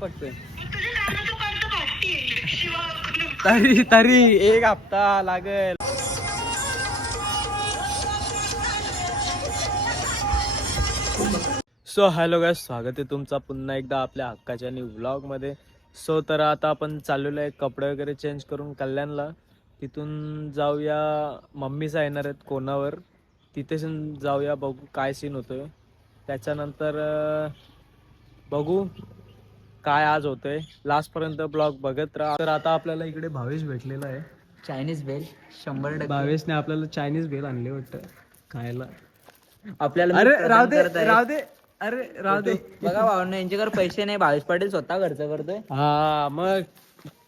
फक्त तरी तरी एक हप्ता लागेल. सो हॅलो गाय स्वागत आहे तुमचा पुन्हा एकदा आपल्या हक्काच्या न्यू मध्ये. सो तर आता आपण चाललेलो आहे कपडे वगैरे चेंज करून कल्याणला. तिथून जाऊया मम्मीचा येणार आहेत कोणावर. तिथे जाऊया बघू काय सीन होतोय. त्याच्यानंतर बघू. काय आज होतंय? लास्ट पर्यंत ब्लॉग बघत राहा. तर आता आपल्याला इकडे भावेश भेटलेला आहे. चायनीज बेल शंभर टक्के. भावेशने आपल्याला चायनीज बेल आणली वाटतं. खायला. आपल्याला अरे राहू दे. राहू दे. अरे राहू दे. बघा भावना यांच्याकडे पैसे नाही. भावेश पाटील स्वतः खर्च करतोय. हा मग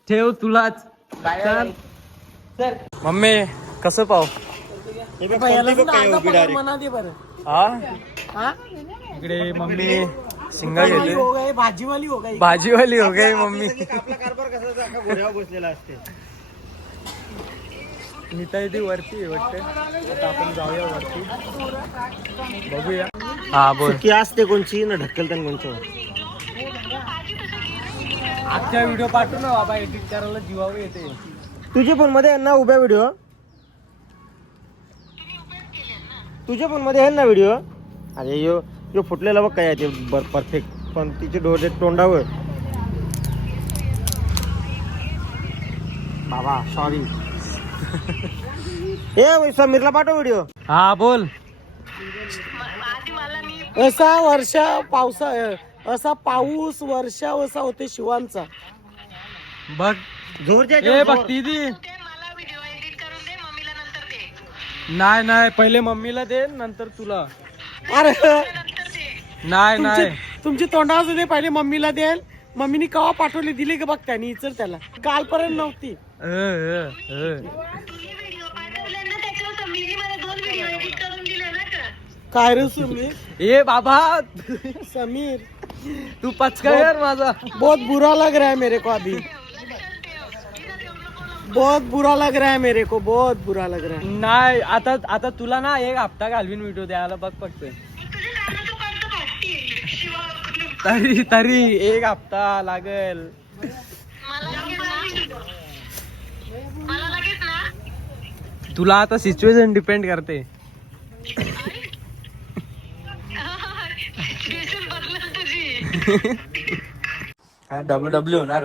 ठेव तुलाच. काय चल. मम्मी कसं पाव हा? इकडे मम्मी. शिंगा घेते भाजीवाली हो गई. भाजीवाली हो गई मम्मी. बसलेला असते. नीता ती वरती वाटते. आता आपण जाऊया वरती. बघूया. हा बोल. की असते कोणची ना ढक्कलतान कोणचं. आजच्या व्हिडिओ पाठवू ना बाबा एडिट करायला जीवावर येते. तुझ्या फोनमध्ये ना उभ्या व्हिडिओ तुझ्या फोनमध्ये आहे ना व्हिडिओ अरे यो यो फुटलेला बघ काय आहे ते बर परफेक्ट पण तिचे डोळे तोंडावर. बाबा सॉरी ए समीरला पाठव व्हिडिओ हा बोल. असा वर्षा पावसा असा पाऊस वर्षा असा होते शिवांचा. बघ. जोर ए बघ दीदी. नाही नाही पहिले मम्मीला दे नंतर तुला. अरे नाही नाही. तुमची तोंडावर दे पहिले मम्मीला देल मम्मीने कवा पाठवली दिली का बघ त्याने इचर त्याला. कालपर्यंत नव्हती. अ, अ, अ. काय रे समीर? ए बाबा. समीर. तू पचका माझा. बहुत बुरा लग रहा है मेरे को अभी. बहुत बुरा लग रहा है मेरे को बहुत बुरा लग रहा है. नाही आता आता तुला ना एक हप्ता घालवीन व्हिडिओ द्यायला बघ फक्त तरी तरी एक हप्ता लागेल. तुला आता सिच्युएशन डिपेंड करते. डब्ल्यू डब्ल्यू होणार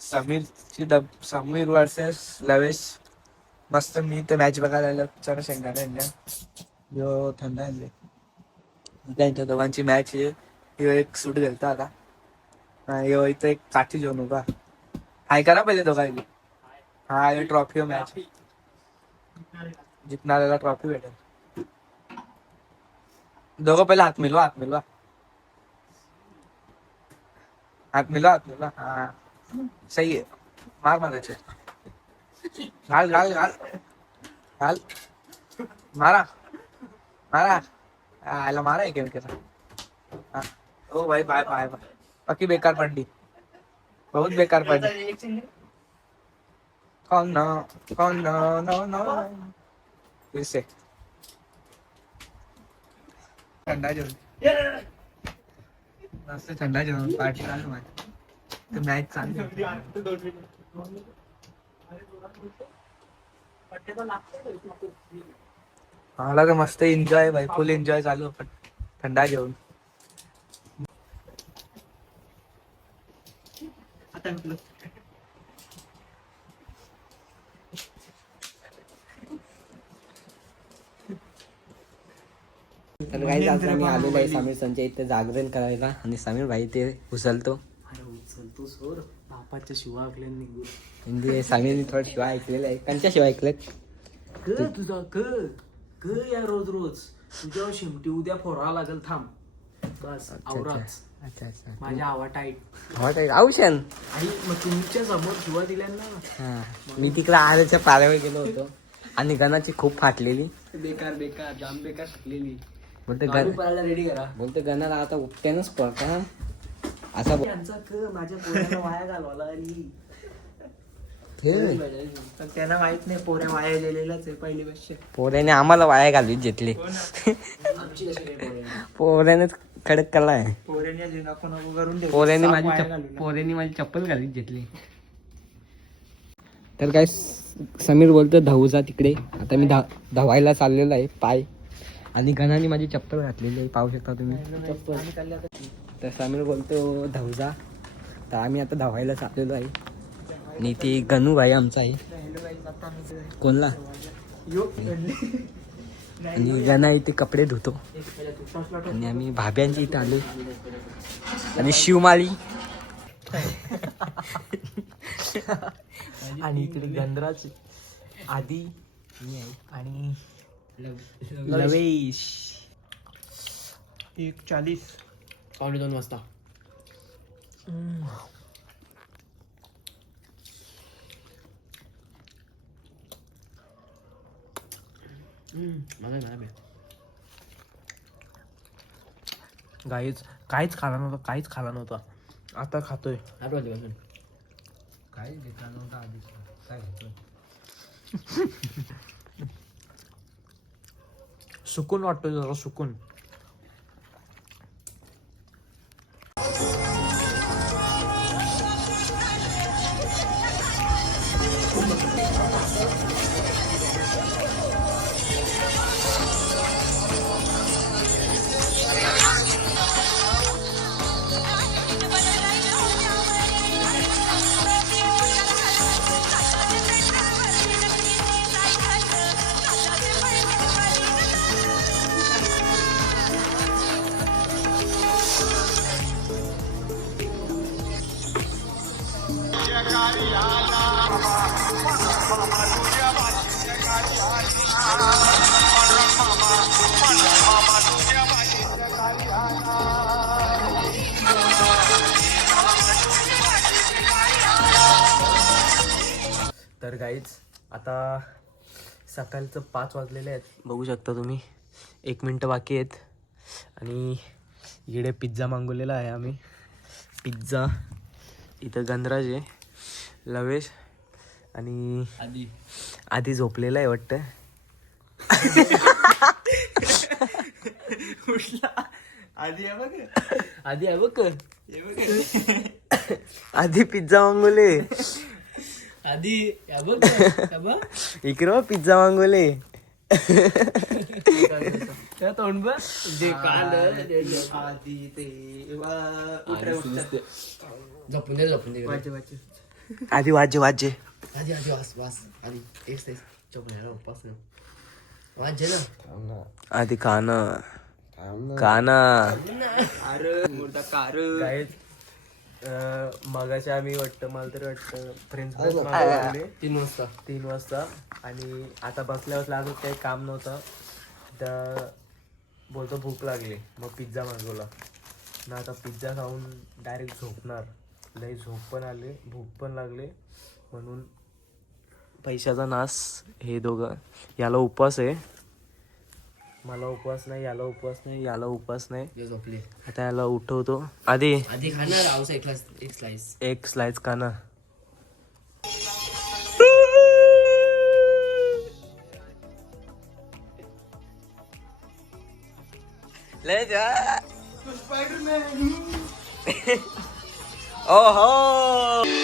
समीरची डब समीर वर्सेस लवेश. मस्त मी ते मॅच बघायला आलो. चला यो थंड आणले. त्यांच्या दोघांची मॅच आहे. ह्यो एक सूट घालता आता. हा, ह्यो इथं एक काठी घेऊन उभा. हाय करा पहिले दोघांनी. हा ह्यो ट्रॉफी मॅच जिंकणाऱ्याला ट्रॉफी भेटेल. दोघं पहिले हात मिलवा हात मिलवा. हात मिलवा हात मिलवा. हा. सही आहे. मार मारायचे. घाल घाल घाल. घाल. मारा. मारा. हा, याला मारा एक हा. ओ भाई बाय बाय बाय. बाकी बेकार पडली बहुत बेकार पडली कौन ना कौन ना नो नो. फिर से. ठंडा जेवण मस्त ठंडा जो पार्टी चालू माझी तर मॅच चालू मला तर मस्त एन्जॉय भाई. फुल एन्जॉय चालू थंडा घेऊन जेवण तर काही आता मी आलेलो आहे समीर संजय इथे जागरण करायला. आणि समीर भाई ते उचलतो. बापाच्या शिवा निघू समीरने थोडं शिवाय ऐकलेलं आहे. त्यांच्या शिवाय ऐकलेत क तुझा क क या रोज रोज. शेमटी उद्या फोडा लागेल थांब. बस आवराच. अच्छा अच्छा. माझ्या आवा टाईट वाट औषण. आई मग तुमच्यासमोर शिवा दिल्या ना हा. मी तिकडे आल्याच्या पाऱ्यावर गेलो होतो. आणि गणाची खूप फाटलेली. बेकार बेकार. जाम बेकार शिकलेली बोलते दारू रेडी करा. बोलते गणाला आता उपट्यानच पडता असा बोल- त्यांचा क? माझ्या वाया घालवायला आली हे, पण त्यांना माहीत नाही पोऱ्या वाया गेलेल्याच आहे पहिली गोष्ट. पोऱ्याने आम्हाला वाया घालवीत घेतली आमची कशी काय पोऱ्या पोऱ्याने कडक कला आहे. पोऱ्याने माझी चप-. पोऱ्याने माझी चप्पल घालीत घेतली. तर काय समीर बोलतो धावूचा तिकडे. आता मी धा धावायला चाललेलो आहे पाय. आणि गणाने माझी चप्पल घातलेली आहे पाहू शकता तुम्ही. तर समीर बोलतो धावजा तर आम्ही आता धावायला चाललेलो आहे. आणि ती गणू भाई आमचा आहे. कोणला? आणि गणा इथे कपडे धुतो. आणि आम्ही भाब्यांची इथे आलो आणि शिवमाळी. आणि इकडे गंधराज आधी मी आहे. आणि लवेश. एक चाळीस. पावणे दोन वाजता. काहीच काहीच खाला नव्हता काहीच खाला नव्हता. आता खातोय. आठ वाजेपासून काय घेतला नव्हता आधी काय घेतलं सुकून वाटतोय जरा सुकून. गाईच आता सकाळचं पाच वाजलेले आहेत. बघू शकता तुम्ही. एक मिनटं बाकी आहेत. आणि इकडे पिझ्झा मागवलेला आहे आम्ही. पिझ्झा. इथं गंधराज आहे. लवेश. आणि आधी. आधी झोपलेला आहे वाटतं. आधी आहे बघ. आधी आहे बघ. आधी पिझ्झा मागवले. आधी आहे बघ आहे बघ. इकडे बघ पिझ्झा मागवले. त्या तोंड बघ. जे काल आधी ते झोपून दे झोपून दे. वाचे वाचे आधी वाजे वाजे. आधी आधी वास वास. आधी तेच तेच. झोपून यायला उपास ना वाज ना. आधी खाणं. खाणं. अरे मोठा कार. मगाच्या आम्ही वाटतं मला तरी वाटतं फ्रेंच फ्राईज मागवले तीन वाजता. तीन वाजता. आणि आता बसल्या बसल्या अजून काही काम नव्हतं. तर बोलतो भूक लागली. मग पिझ्झा मागवला. ना आता पिझ्झा खाऊन डायरेक्ट झोपणार. लई झोप पण आले भूक पण लागले. म्हणून पैशाचा नाश हे दोघं याला उपवास आहे. मला उपवास नाही याला उपवास नाही याला उपवास नाही. झोपले. आता याला उठवतो. आधी आधी खाणार आवसा एक ग्लास एक स्लाइस एक स्लाइस खाना ले जा. ओहो.